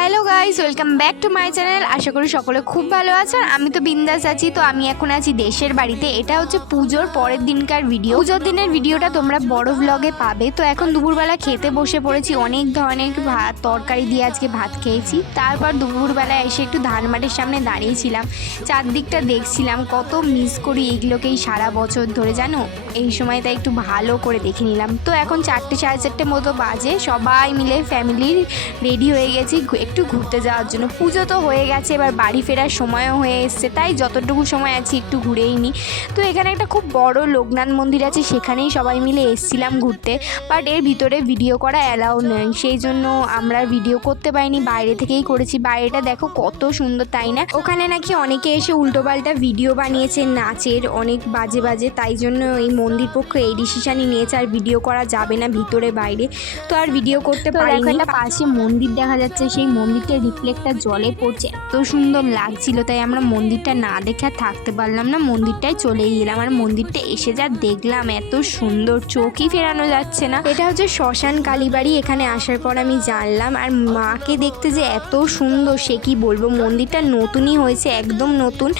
Hello guys, welcome back to my channel. আশা করি সকলে খুব ভালো আছেন। আমি তো বিন্দাস আছি। তো আমি এখন আছি দেশের বাড়িতে। এটা হচ্ছে পুজোর পরের দিনকার ভিডিও। পুজোর দিনের ভিডিওটা তোমরা বড় ব্লগে পাবে। তো এখন দুপুরবেলা খেতে বসে পড়েছি। অনেক ধরনের ভাত তরকারি দিয়ে আজকে ভাত খেয়েছি। তারপর দুপুরবেলা এসে একটু ধান মাঠের সামনে দাঁড়িয়েছিলাম, চারদিকটা দেখছিলাম। কত মিস করি এইগুলোকেই সারা বছর ধরে, জানো। এই সময়টা একটু ভালো করে দেখে নিলাম। তো এখন 4টে সাড়ে 4টে মতো বাজে। সবাই মিলে ফ্যামিলির রেডি হয়ে গেছি একটু ঘুরতে যাওয়ার জন্য। পুজো তো হয়ে গেছে, এবার বাড়ি ফেরার সময়ও হয়ে এসছে, তাই যতটুকু সময় আছি একটু ঘুরেই নিই। তো এখানে একটা খুব বড় লোকনাথ মন্দির আছে, সেখানেই সবাই মিলে এসছিলাম ঘুরতে। বাট এর ভিতরে ভিডিও করা অ্যালাউ নেই, সেই জন্য আমরা ভিডিও করতে পারিনি, বাইরে থেকেই করেছি। বাইরেটা দেখো কত সুন্দর, তাই না? ওখানে নাকি অনেকে এসে উল্টোপাল্টা ভিডিও বানিয়েছে নাচের, অনেক বাজে বাজে। তাই জন্য এই মন্দির পক্ষ এই ডিসিশনই নিয়েছে আর ভিডিও করা যাবে না ভিতরে বাইরে। তো আর ভিডিও করতে পারিনি। পাশে মন্দির দেখা যাচ্ছে, সেই মন্দিরটার রিফ্লেক্টটা জলে পড়ছে, এত সুন্দর লাগছিল। তাই আমরা মন্দিরটা না দেখে আর থাকতে পারলাম না, মন্দিরটায় চলেই এলাম। আর মন্দিরটা এসে যা দেখলাম, এত সুন্দর, চোখই ফেরানো যাচ্ছে না। এটা হচ্ছে শ্মশান কালীবাড়ি। এখানে আসার পর আমি জানলাম। আর মাকে দেখতে যে এত সুন্দর, সে কি বলবো। মন্দিরটা নতুনই হয়েছে, একদম নতুন,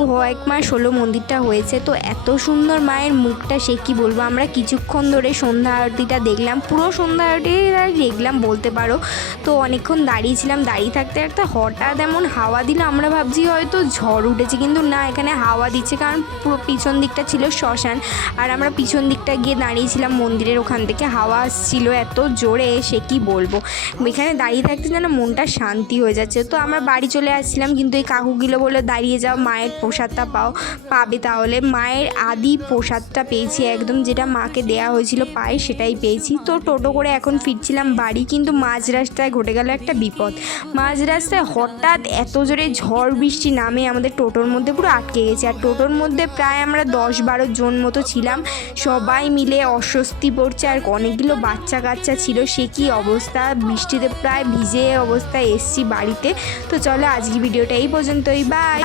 কয়েক মাস হলো মন্দিরটা হয়েছে। তো এত সুন্দর মায়ের মুখটা, সে কি বলবো। আমরা কিছুক্ষণ ধরে সন্ধ্যা আরতিটা দেখলাম, পুরো সন্ধ্যা আরতিটা দেখলাম বলতে পারো। তো অনেকক্ষণ দাঁড়িয়েছিলাম, দাঁড়িয়ে থাকতে একটা হঠাৎ এমন হাওয়া দিল, আমরা ভাবছি হয়তো ঝড় উঠেছে, কিন্তু না, এখানে হাওয়া দিচ্ছে। কারণ পুরো পিছন দিকটা ছিল শ্মশান, আর আমরা পিছন দিকটা গিয়ে দাঁড়িয়েছিলাম মন্দিরের ওখান থেকে। হাওয়া আসছিল এত জোরে, সে কি বলবো। এখানে দাঁড়িয়ে থাকতে যেন মনটা শান্তি হয়ে যাচ্ছে। তো আমরা বাড়ি চলে আসছিলাম, কিন্তু এই কাকুগুলো বলে দাঁড়িয়ে যাও, মায়ের প্রসাদটা পাবে। তাহলে মায়ের আদি প্রসাদটা পেয়েছি একদম, যেটা মাকে দেয়া হয়েছিল পায়ে, সেটাই পেয়েছি। তো টোটো করে এখন ফিরছিলাম বাড়ি, কিন্তু মাঝ রাস্তায় ঘটে গেল একটা বিপদ। মাঝ রাস্তায় হঠাৎ এত জোরে ঝড় বৃষ্টি নামে আমাদের টোটোর মধ্যে পুরো আটকে গেছে। আর টোটোর মধ্যে প্রায় আমরা 10-12 জন মতো ছিলাম, সবাই মিলে অস্বস্তি পড়ছে। আর অনেকগুলো বাচ্চা কাচ্চা ছিল, সে কি অবস্থা। বৃষ্টিতে প্রায় ভিজে অবস্থায় এসছি বাড়িতে। তো চলো আজকে ভিডিওটা এই পর্যন্তই, বাই।